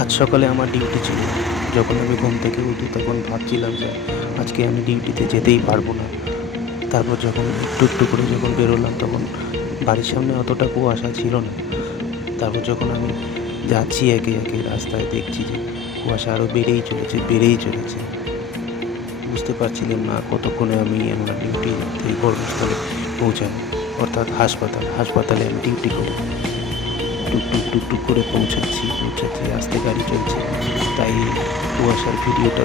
আজ সকালে আমার ডিউটি ছিল। যখন আমি ঘুম থেকে উঠি তখন ভাবছিলাম যে আজকে আমি ডিউটিতে যেতেই পারবো না। তারপর যখন একটু একটু করে যখন বেরোলাম তখন বাড়ির সামনে অতটা কুয়াশা ছিল না। তারপর যখন আমি যাচ্ছি একে একে রাস্তায় দেখছি যে কুয়াশা আরও বেড়েই চলেছে। বুঝতে পারছিলাম না কতক্ষণে আমি আমার ডিউটিতে কর্মস্থলে পৌঁছাবো, অর্থাৎ হাসপাতালে আমি ডিউটি করি। টুকটুক টুকটুক করে পৌঁছাচ্ছি আস্তে গাড়ি চলছে, তাই কুয়াশার ভিডিওটা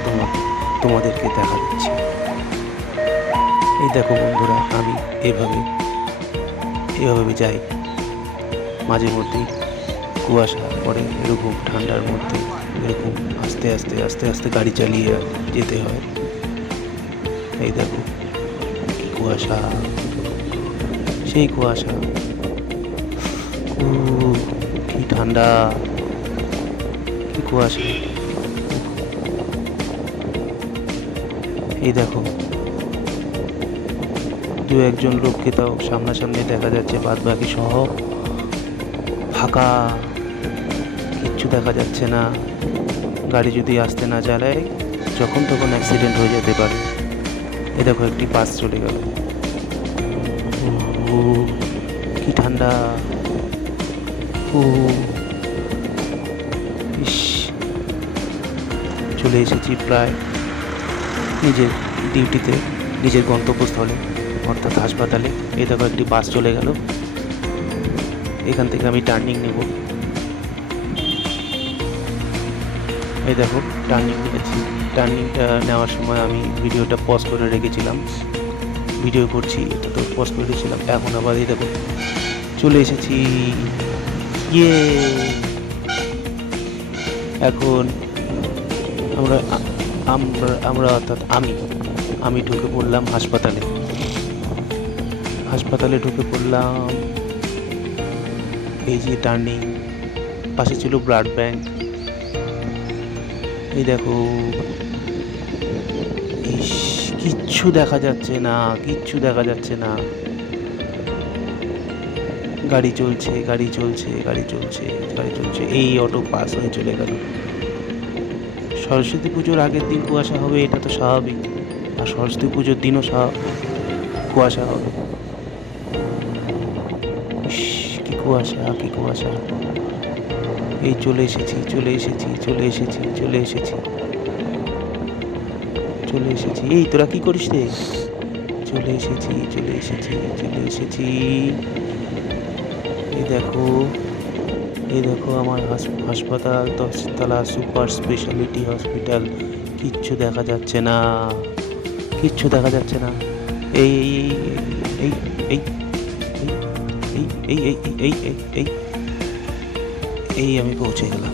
তোমাদেরকে দেখা দিচ্ছি। এই দেখো বন্ধুরা, আমি এভাবে এভাবে যাই। মাঝে মধ্যেই কুয়াশা পড়ে, এরকম ঠান্ডার মধ্যে এরকম আস্তে আস্তে আস্তে আস্তে গাড়ি চালিয়ে যেতে হয়। এই দেখো কি কুয়াশা, সেই কুয়াশা, কি ঠান্ডা, কি কুয়াশা। এই দেখো দু একজন লোককে তাও সামনাসামনি দেখা যাচ্ছে, বাদ বাকি সহ ফাঁকা, কিচ্ছু দেখা যাচ্ছে না। গাড়ি যদি আসতে না চালায় যখন তখন অ্যাক্সিডেন্ট হয়ে যেতে পারে। এই দেখো একটি বাস চলে গেল। কি ঠান্ডা, ও ইস, চলে এসেছি প্রায় নিজের ডিউটিতে, নিজের গন্তব্যস্থলে অর্থাৎ হাসপাতালে। এই দেখো একটি বাস চলে গেল। এখান থেকে আমি টার্নিং নেব। এই দেখো টার্নিং নিয়েছি। টার্নিংটা নেওয়ার সময় আমি ভিডিওটা পজ করে রেখেছিলাম, ভিডিও করছি এটা তো পজ করে রেখেছিলাম। এখন আবার এই দেখো চলে এসেছি। ইয়ে, এখন আমরা আমরা আমরা অর্থাৎ আমি ঢুকে পড়লাম হাসপাতালে ঢুকে পড়লাম। এই যে টার্নিং, পাশে ছিল ব্লাড ব্যাংক। এই দেখো, ইস, কিচ্ছু দেখা যাচ্ছে না। গাড়ি চলছে। এই অটো পাস হয়ে চলে গেল। সরস্বতী পুজোর আগের দিন কুয়াশা হবে, এটা তো স্বাভাবিক। আর সরস্বতী পুজোর দিনও কুয়াশা হবে। ইস, কি কুয়াশা। এই চলে এসেছি। এই তোরা কি করিস রে? চলে এসেছি। এই দেখো আমার হাসপাতাল, 10 তলা সুপার স্পেশালিটি হসপিটাল। কিচ্ছু দেখা যাচ্ছে না। এই এই এই এই এই এই এই এই এই এই আমি পৌঁছে গেলাম।